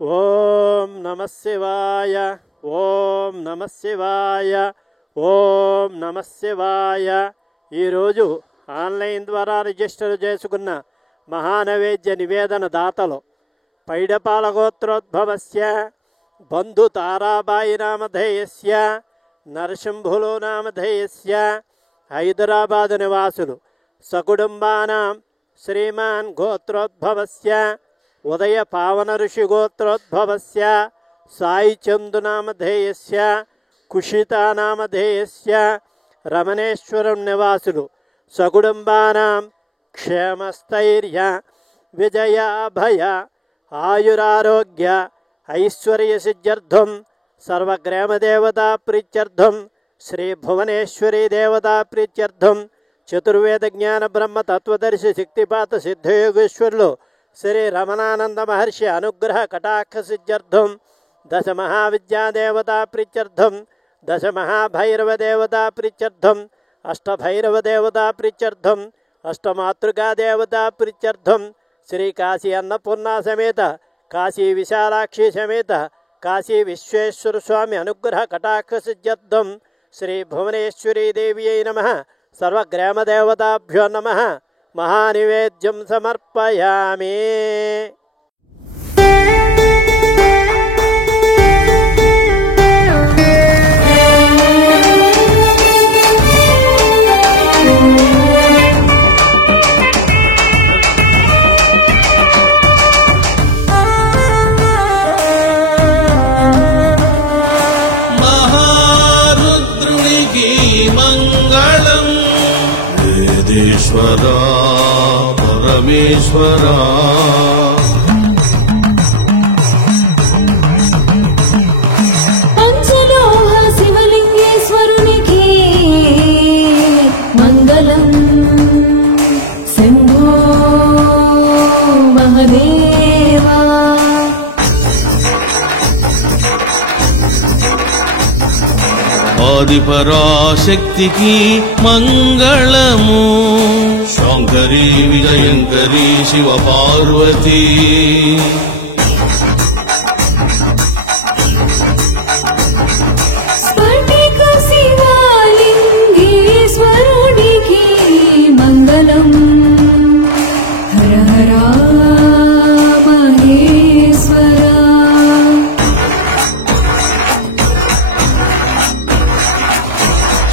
ఓం నమః శివాయ, ఓం నమః శివాయ, ఓం నమః శివాయ. ఈరోజు ఆన్లైన్ ద్వారా రిజిస్టర్ చేసుకున్న మహానైవేద్య నివేదన దాతలు పైడపాల గోత్రోద్భవస్య బంధు తారాబాయి నామధేయస్య నరసింహులు నామధేయస్య హైదరాబాద్ నివాసులు సకుటుంబానాం శ్రీమాన్ గోత్రోద్భవస్య ఉదయ పావన ఋషి గోత్రోద్భవస్య సాయి చందు నామధేయస్య కుషితా నామధేయస్య రమణేశ్వరం నివాసులు సకుటుంబానాం క్షేమస్థైర్య విజయాభయ ఆయురారోగ్య ఐశ్వర్య సిద్ధ్యర్థం సర్వగ్రామదేవతా ప్రీత్యర్థం శ్రీ భువనేశ్వరీ దేవతా ప్రీత్యర్థం చతుర్వేద జ్ఞాన బ్రహ్మ తత్వదర్శి శక్తిపాత సిద్ధయోగేశ్వరులు శ్రీ రమణానంద మహర్షి అనుగ్రహ కటాక్ష సిద్ధ్యర్థం దశ మహావిద్యాదేవతా ప్రీత్యర్థం దశ మహాభైరవ దేవతా ప్రీత్యర్థం అష్టభైరవ దేవతా ప్రీత్యర్థం అష్టమాతృకా దేవతా ప్రీత్యర్థం శ్రీ కాశీ అన్నపూర్ణ సమేత కాశీ విశాలాక్షి సమేత కాశీ విశ్వేశ్వర స్వామి అనుగ్రహ కటాక్ష సిద్ధ్యర్థం శ్రీ భువనేశ్వరీ దేవ్యై నమః సర్వగ్రామదేవతాభ్యో నమః మహానివేద్యం సమర్పయామి. మహారుద్రునికి మంగళం వేదేశ్వరా పరమేశ్వరా పంచలోహ శివలింగేశ్వరునికి మంగళం శంభో మహదేవా ఆదిపరాశక్తికి మంగళము శాంకరీ విజయంకరీ శివ పార్వతీ స్ఫటిక శివలింగేశ్వరునికి మంగళం హర హర మహేశ్వరా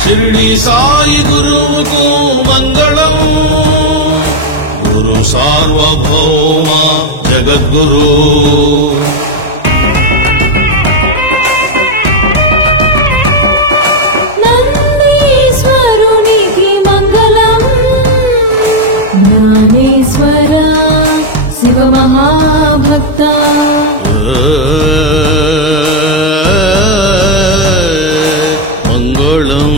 షిరిడి సాయి గురువుకు మంగళం గురు సార్వభౌమ జగద్గురు నందీశ్వరునికి మంగళం జ్ఞానేశ్వర శివ మహాభక్త మంగళం